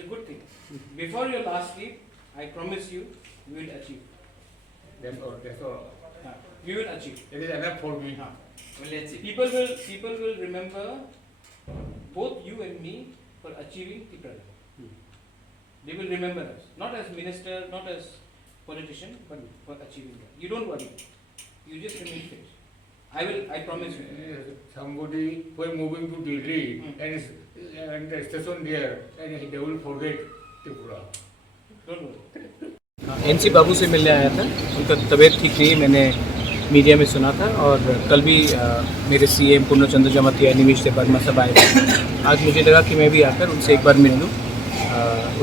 a good thing. Before your last sleep, I promise you, we will achieve. That's all. That's all. We will achieve. It is enough for me. People will remember both you and me for achieving the present. They will remember us, not as minister, not as politician, but for achieving that. You don't worry. You just remain fit. I promise you. Somebody was moving to Delhi and the station there, and they will forget Tripura. Don't worry. N C Babu मिलने आया था। उनका तबीयत ठीक नहीं, मैंने media में सुना था। और कल भी मेरे सीएम पूर्णचंद्र जमातिया, निमिष वर्मा सब आए थे। आज मुझे लगा कि मैं भी आकर उनसे एक बार मिल लूँ।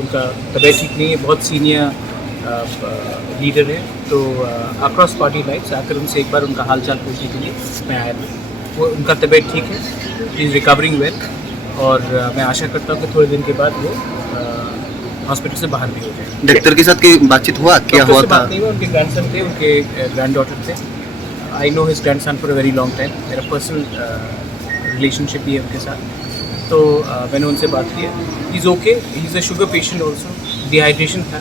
उनका तबीयत ठीक नहीं है, बहुत सीनियर लीडर है, तो अक्रॉस पार्टी लाइन्स आकर उनसे एक बार उनका हालचाल पूछने के लिए मैं आया था। वो उनका तबीयत ठीक है, ही इज़ रिकवरिंग वेल, और मैं आशा करता हूँ कि थोड़े दिन के बाद वो हॉस्पिटल से बाहर भी हो जाए। डॉक्टर के साथ की बातचीत हुआ, क्या हुआ था? बात नहीं हुआ, उनके ग्रैंडसन थे, उनके ग्रैंड डॉटर थे। I know his grandson for a very long time, मेरा पर्सनल रिलेशनशिप भी है उनके साथ। तो मैंने उनसे बात की, he is okay, he is a sugar patient also, dehydration था,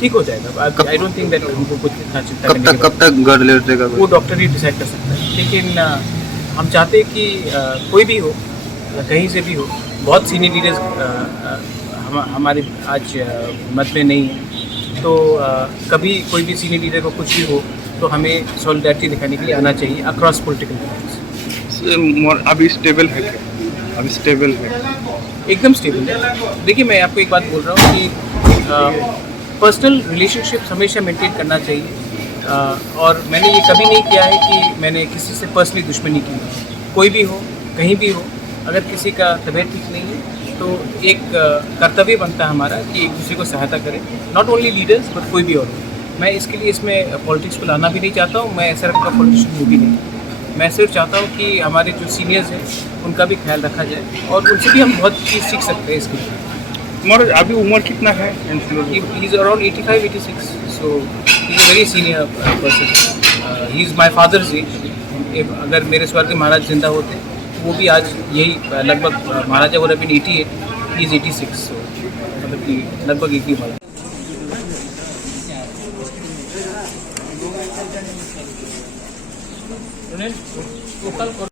ठीक हो जाएगा। आई डोंट थिंक दैट उनको कुछ इतना चिंता करने की। कब तक घर ले जाएगा वो डॉक्टर ही डिसाइड कर सकता है, लेकिन हम चाहते हैं कि कोई भी हो, कहीं से भी हो, बहुत सीनियर लीडर्स हमारे आज मत में नहीं है, तो कभी कोई भी सीनियर लीडर को कुछ भी हो तो हमें सॉलिडारिटी दिखाने के लिए आना चाहिए अक्रॉस पॉलिटिकल लाइन्स। अभी स्टेबल है क्या? अभी स्टेबल है, एकदम स्टेबल है। देखिए, मैं आपको एक बात बोल रहा हूँ कि पर्सनल रिलेशनशिप हमेशा मेंटेन करना चाहिए, और मैंने ये कभी नहीं किया है कि मैंने किसी से पर्सनली दुश्मनी की। कोई भी हो, कहीं भी हो, अगर किसी का तबीयत ठीक नहीं है तो एक कर्तव्य बनता है हमारा कि एक दूसरे को सहायता करें, नॉट ओनली लीडर्स बट कोई भी और। मैं इसके लिए इसमें पॉलिटिक्स को लाना भी नहीं चाहता हूँ, मैं ऐसा रखा पॉलिटिशियन हूँ भी नहीं। मैं सिर्फ चाहता हूँ कि हमारे जो सीनियर्स हैं उनका भी ख्याल रखा जाए, और उनसे भी हम बहुत चीज़ सीख सकते हैं इसके लिए। मगर अभी उम्र कितना है? He is around 85-86, so he is a very senior person. He is my father's age. अगर मेरे स्वर्गीय महाराज जिंदा होते, वो भी आज यही लगभग, Maharaja would have been 88, he is 86, so मतलब कि लगभग एक ही उम्र। वो कल कर